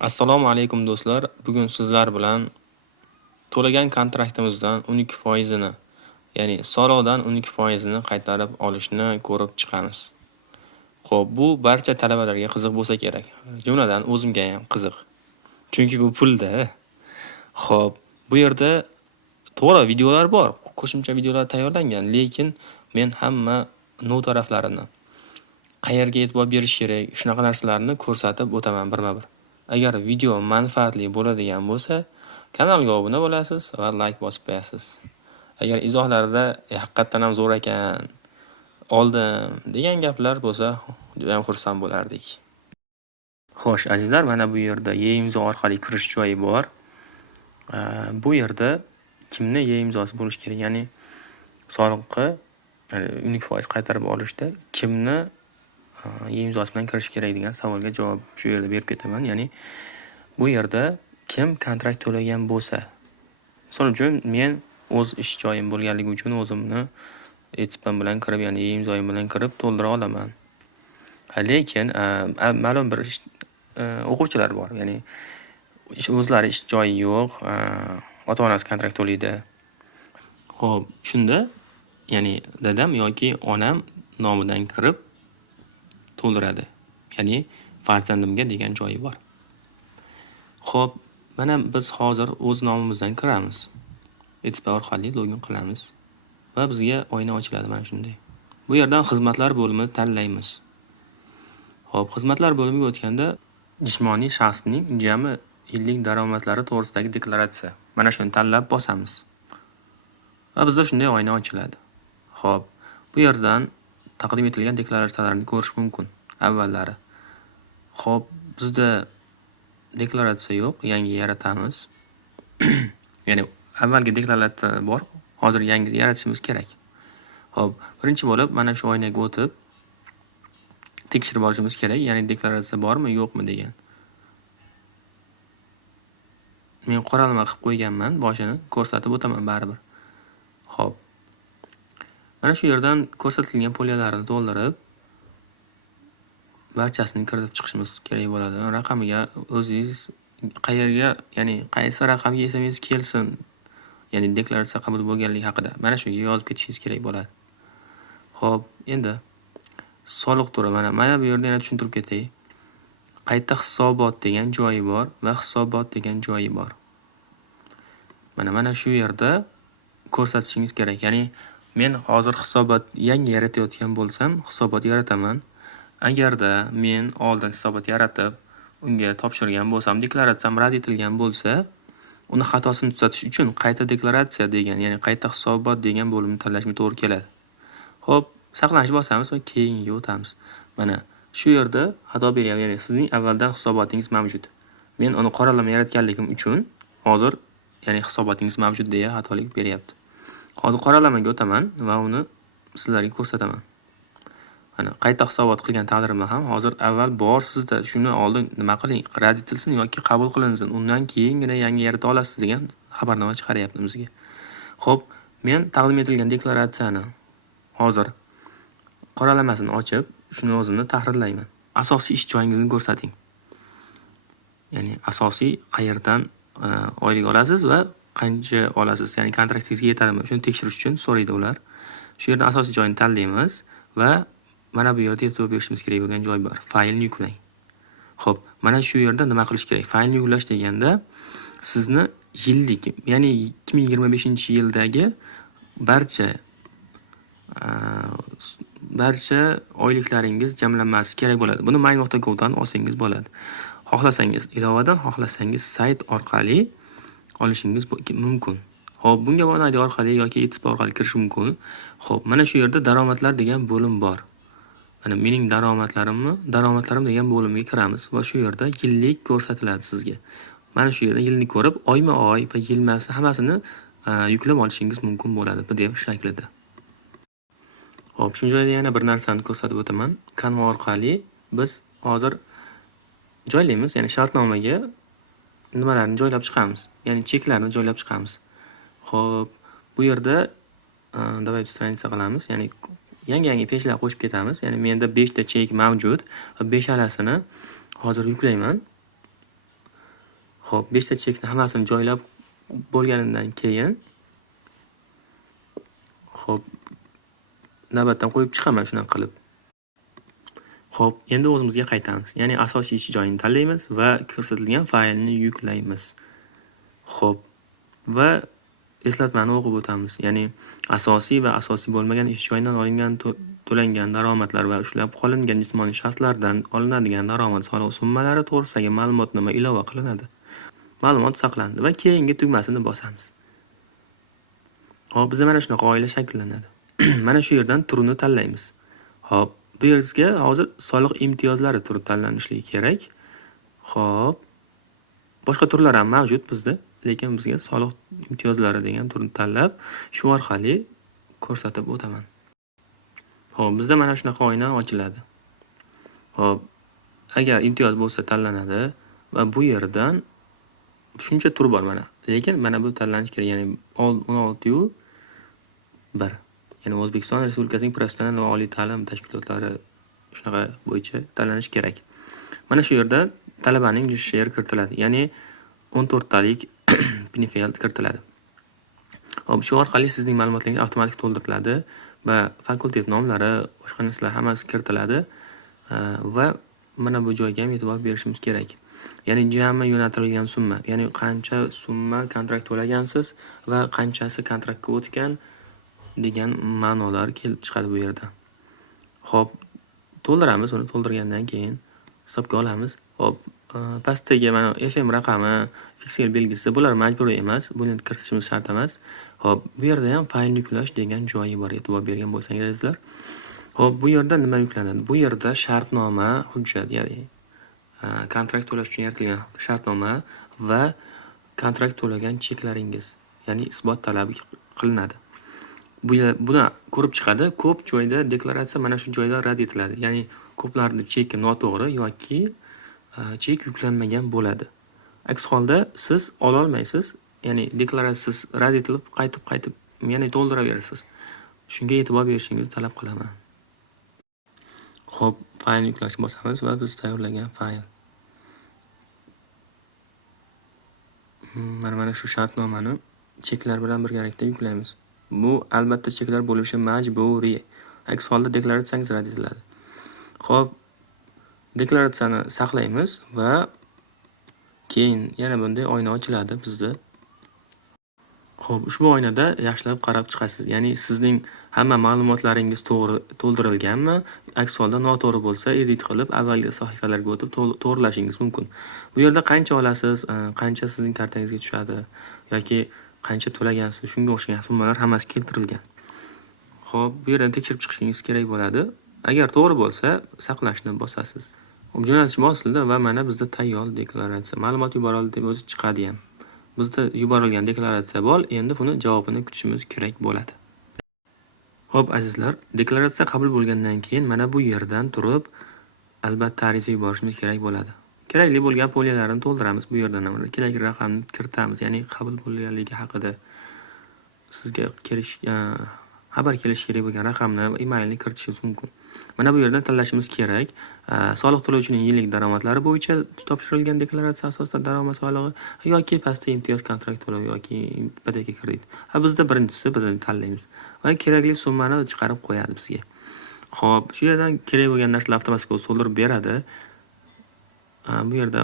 Assalomu alaykum do'stlar. Bugun sizlar bilan to'lagan kontraktimizdan 12%ni, ya'ni soliqdan 12%ni qaytarib olishni ko'rib chiqamiz. Xo'p, bu barcha talabalarga qiziq bo'lsa kerak. Jumladan o'zimga ham qiziq. Chunki bu pulda. Xo'p, bu yerda to'g'ri videolar bor, qo'shimcha videolar tayyorlangan, lekin men hamma no taraflarini qayerga e'tibor berish kerak, shunaqa narsalarni ko'rsatib o'taman birma-bir. Agar video manfaatli bo'ladigan bo'lsa, kanalga obuna bo'lasiz va like bosib qo'yasiz. Agar izohlarda haqiqatdan ham zo'r ekan, oldim degan gaplar bo'lsa, juda ham xursand bo'lardik. Xo'sh, azizlar, mana bu yerda e-imzo orqali kirish joyi bor. Bu yerda kimni e-imzosi bo'lishi kerak, ya'ni soliqqa 12% qaytarib olishda kimni e-imzosi bilan kirish kerak degan savolga javob shu yerda berib ketaman. Ya'ni bu yerda kim kontrakt to'lagan bo'lsa, misol uchun men o'z ish joyim bo'lganligi uchun o'zimni etipam bilan kirib, ya'ni e-imzoyim bilan kirib to'ldira olaman. Lekin ma'lum bir o'quvchilar bor, ya'ni o'zlari ish joyi yo'q, ota-onasi kontrakt to'laydi. Xo'p, shunda ya'ni dadam yoki onam nomidan kirib to'ldiradi. Ya'ni farzandimga degan joyi bor. Xo'p, mana biz hozir o'z nomimizdan kiramiz. ETP orqali login qilamiz va bizga oyna ochiladi mana shunday. Bu yerdan xizmatlar bo'limini tanlaymiz. Xo'p, xizmatlar bo'limiga o'tganda jismoniy shaxsning jami yillik daromadlari to'g'risidagi deklaratsiya. Mana shuni tanlab bosamiz. Va bizda shunday oyna ochiladi. Xo'p, bu yerdan taqdim etilgan deklaratsiyalarni ko'rish mumkin. Avvallari. Xo'p, bizda deklaratsiya yo'q, yangi yaratamiz. Ya'ni avvalgi deklaratsiya bor, hozir yangi yaratishimiz kerak. Xo'p, birinchi bo'lib mana shu oynaga o'tib tekshirib olishimiz kerak, ya'ni deklaratsiya bormi, yo'qmi degan. Men qoralama qilib qo'yganman, boshini ko'rsatib o'taman baribir. Xo'p. Mana shu yerdan ko'rsatilgan polyalarni to'ldirib barchasini kiritib chiqishimiz kerak bo'ladi. Raqamiga o'zingiz qayerga, ya'ni qaysi raqamga SMS kelsin, ya'ni deklaratsiya qabul bo'lganligi haqida mana shunga yozib ketishingiz kerak bo'ladi. Xo'p, endi soliq turi mana bu yerda yana tushuntirib ketay. Qayta hisobot degan joyi bor va hisobot degan joyi bor. Mana shu yerda ko'rsatishingiz kerak. Ya'ni men hozir hisobot yangi yaratayotgan bo'lsam, hisobot yarataman. Agarda men oldin hisobot yaratib, unga topshirgan bo'lsam, deklaratsiyam rad etilgan bo'lsa, uni xatosini tuzatish uchun qayta deklaratsiya degan, ya'ni qayta hisobot degan bo'limni tanlashga to'g'ri keladi. Xo'p, saqlanish bosamiz va keyinga o'tamiz. Mana shu yerda xato beryapti, ya'ni sizning avvaldan hisobotingiz mavjud. Men uni qoralama yaratganligim uchun hozir ya'ni hisobotingiz mavjud deya xatolik beryapti. Hozir qoralamaga o'taman va uni sizlarga ko'rsataman. Mana qayta hisobot qilgan taqdirimda ham hozir avval bor sizda, shuni oldin nima qiling, rad etilsin yoki qabul qilinsin, undan keyingina yangi yarata olasiz degan xabarnoma chiqaryapti bizga. Xo'p, men taqdim etilgan deklaratsiyani hozir qoralamasini ochib, shuni o'zimni tahrirlayman. Asosiy ish joyingizni ko'rsating. Ya'ni asosiy qayerdan oylik olasiz va qancha olasiz, ya'ni kontraktingizga yetadimi, shuni tekshirish uchun so'raydi ular. Shu yerdan asosiy joyini tanlaymiz va mana bu yerda e'tibor berishimiz kerak bo'lgan joy bor. Faylni yuklang. Xo'p, mana shu yerda nima qilish kerak? Faylni yuklash deganda sizni yillik, ya'ni 2025-yildagi barcha oyliklaringiz jamlanmasi kerak bo'ladi. Buni my.gov dan olsangiz bo'ladi. Xohlasangiz ilovadan, xohlasangiz sayt orqali olishingiz mumkin. Xo'p, bunga Monadi orqali yoki ETP orqali kirish mumkin. Xo'p, mana shu yerda daromadlar degan bo'lim bor. Mana mening daromadlarim degan bo'limga kiramiz va shu yerda yillik ko'rsatiladi sizga. Mana shu yerda yilni ko'rib, oyma-oy va yilmasi hammasini yuklab olishingiz mumkin bo'ladi PDF shaklida. Xo'p, shu joyda yana bir narsani ko'rsatib o'taman. Canva orqali biz hozir joylaymiz, ya'ni shartnomaga nimalarni joylab chiqamiz, ya'ni cheklarni joylab chiqamiz. Xo'p, bu yerda давайте страница qilamiz, ya'ni yangi pejlar qo'shib ketamiz. Ya'ni menda 5 ta chek mavjud va 5alasini hozir yuklayman. Xo'p, 5 ta chekni hammasini joylab bo'lganidan keyin xo'p, navbatdan qo'yib chiqaman shunaqa qilib. Xo'p, endi o'zimizga qaytamiz. Ya'ni asosiy ish joyini tanlaymiz va ko'rsatilgan faylni yuklaymiz. Xo'p, va eslatmani o'qib o'tamiz. Ya'ni asosiy va asosiy bo'lmagan ish joyidan olingan to'langan daromadlar va ushlab qolingan jismoniy shaxslardan olinadigan daromad soliq summalari to'g'risidagi ma'lumotnoma ilova qilinadi. Ma'lumot saqlandi va keyingi tugmasini bosamiz. Hop, bizda mana shunaqa oila shakllanadi. Mana shu yerdan turini tanlaymiz. Hop, bu yerga hozir soliq imtiyozlari turi tanlanishligi kerak. Hop, boshqa turlar ham mavjud bizda, lekin bizga soliq imtiyozlari degan turni tanlab, shu orqali ko'rsatib o'taman. Hop, bizda mana shunaqa oyna ochiladi. Hop, agar imtiyoz bo'lsa tanlanadi va bu yerdan shuncha tur bor mana. Lekin mana bu tanlanish kerak, ya'ni 16.1. Ya'ni O'zbekiston Respublikasining professional va oliy ta'lim tashkilotlari shunaqa bo'yicha tanlanish kerak. Mana shu yerda talabaning sheri kiritiladi, ya'ni 14 talik Pinfeld kiritiladi. Hop, shu orqali sizning ma'lumotlaringiz avtomatik to'ldiriladi va fakultet nomlari, boshqa narsalar hammasi kiritiladi va mana bu joyga ham e'tibor berishimiz kerak. Ya'ni jami yo'naltirilgan summa, ya'ni qancha summa kontrakt to'lagansiz va qanchasi kontraktga o'tgan degan ma'nolar kelib chiqadi bu yerda. Hop, to'ldiramiz, uni to'ldirgandan keyin hisobga olamiz. Hop, pastdagi mana FM raqami, fiksel belgisi, bular majburiy emas, buni kiritishimiz shart emas. Hop, bu yerda ham fayl yuklash degan joyi bor, e'tibor bergan bo'lsangizlar. Hop, bu yerda nima yuklanadi? Bu yerda shartnoma, hujjat, ya'ni kontrakt to'lash uchun yaratilgan shartnoma va kontrakt to'lagan cheklaringiz, ya'ni isbot talabi qilinadi. Buni ko'rib chiqadi. Ko'p joyda deklaratsiya mana shu joyda rad etiladi. Ya'ni ko'plarda cheki noto'g'ri yoki chek yuklanmagan bo'ladi. Aks holda siz ola olmaysiz. Ya'ni deklaratsiyasiz rad etilib, qaytib ya'ni to'ldiraverasiz. Shunga e'tibor berishingizni talab qilaman. Xo'p, fayl yuklashni bosamiz va biz tayyorlagan fayl. Mana shu shartnomani cheklar bilan birgalikda yuklaymiz. Bu albatta cheklar bo'lishi majburiy. Aks holda deklaratsiyangiz rad etiladi. Xo'p, deklaratsiyani saqlaymiz va keyin yana bunday oyna ochiladi bizda. Xo'p, ushbu oynada yaxshilab qarab chiqasiz. Ya'ni sizning hamma ma'lumotlaringiz to'g'ri to'ldirilganmi? Aks holda noto'g'ri bo'lsa, edit qilib avvalgi sahifalarga o'tib to'g'rilashingiz mumkin. Bu yerda qancha olasiz, qancha sizning kartangizga tushadi yoki qancha to'lagansiz, shunga o'xshagan summalar hammasi keltirilgan. Xo'p, bu yerdan tekshirib chiqishingiz kerak bo'ladi. Agar to'g'ri bo'lsa, saqlashni bosasiz. Jo'natish bosildi va mana bizda tayyor deklaratsiya. Ma'lumot yuborildi deb o'zi chiqadi ham. Bizda yuborilgan deklaratsiya bor, endi buni javobini kutishimiz kerak bo'ladi. Xo'p, azizlar, deklaratsiya qabul bo'lgandan keyin mana bu yerdan turib, albatta ariza yuborishimiz kerak bo'ladi. Kerakli bo'lgan poliyalarni to'ldiramiz. Bu yerdan ham kerakli raqamni kiritamiz, ya'ni qabul bo'lganligi haqida sizga xabar kelishi kerak bo'lgan raqamni va emailni kiritishingiz mumkin. Mana bu yerdan tanlashimiz kerak. Soliq to'lovchining yillik daromadlari bo'yicha topshirilgan deklaratsiya asosida daromad solig'i yoki pastda imtiyoz kontrakt to'lovi yoki ipoteka kredit. Bizda birinchisi bizni tanlaymiz va kerakli summani chiqarib qo'yadi bizga. Xo'p, shu yerdan kerak bo'lgan narsalar avtomatik o'zi to'ldirib beradi. Bu yerda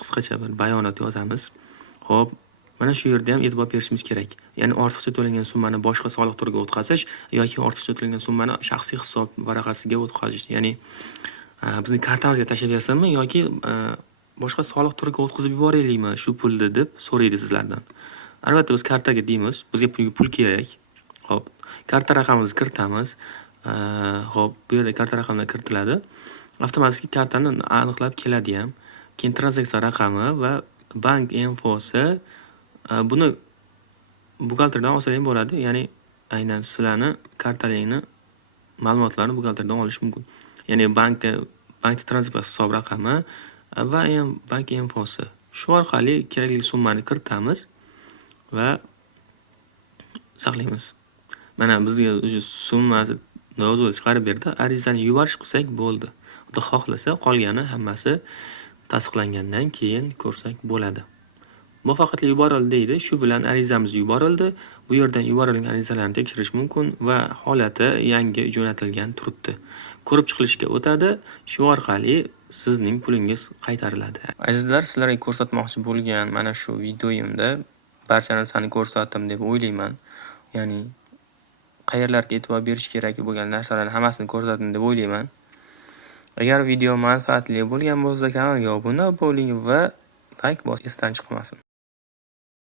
qisqacha bir bayonot yozamiz. Xo'p, mana shu yerda ham e'tibor berishimiz kerak. Ya'ni ortiqcha to'langan summani boshqa soliq turiga o'tkazish yoki ortiqcha to'langan summani shaxsiy hisob varaqasiga o'tkazish. Ya'ni bizning kartamizga tashlab bersinmi yoki boshqa soliq turiga o'tkazib yuboraylikmi shu pulni deb so'raydi sizlardan. Albatta biz kartaga deymiz, bizga pul kerak. Xo'p, karta raqamimizni kiritamiz. Xo'p, bu yerda karta raqamlar kiritiladi. Avtomatik kartani aniqlab keladi ham. Keyin tranzaksiya raqami va bank infosi. Buni buxgalterdan olsangiz bo'ladi. Ya'ni aynan sizlarni kartalingni ma'lumotlarini buxgalterdan olish mumkin. Ya'ni bankda tranzaksiya hisob raqami va bank infosi. Shu orqali kerakli summani kiritamiz va saqlaymiz. Mana bizga summasi o'zi chiqarib berdi. Arizani yuborish qilsak bo'ldi. Xudo xohlasa qolgani hammasi tasdiqlangandan keyin ko'rsak bo'ladi. muvaffaqiyatli yuborildi deydi. Shu bilan arizamiz yuborildi. Bu yerdan yuborilgan arizalarni tekshirish mumkin va holati yangi jo'natilgan turibdi. Ko'rib chiqilishga o'tadi. Shu orqali sizning pulingiz qaytariladi. Azizlar, sizlarga ko'rsatmoqchi bo'lgan mana shu videoyimda barcha narsani ko'rsatdim deb o'ylayman. Ya'ni qayerlarga e'tibor berish kerak bo'lgan narsalarni hammasini ko'rsatdim deb o'ylayman. Agar video manfaatli bo'lgan bo'lsa, kanalga obuna bo'ling va like bosishni esdan chiqmasin.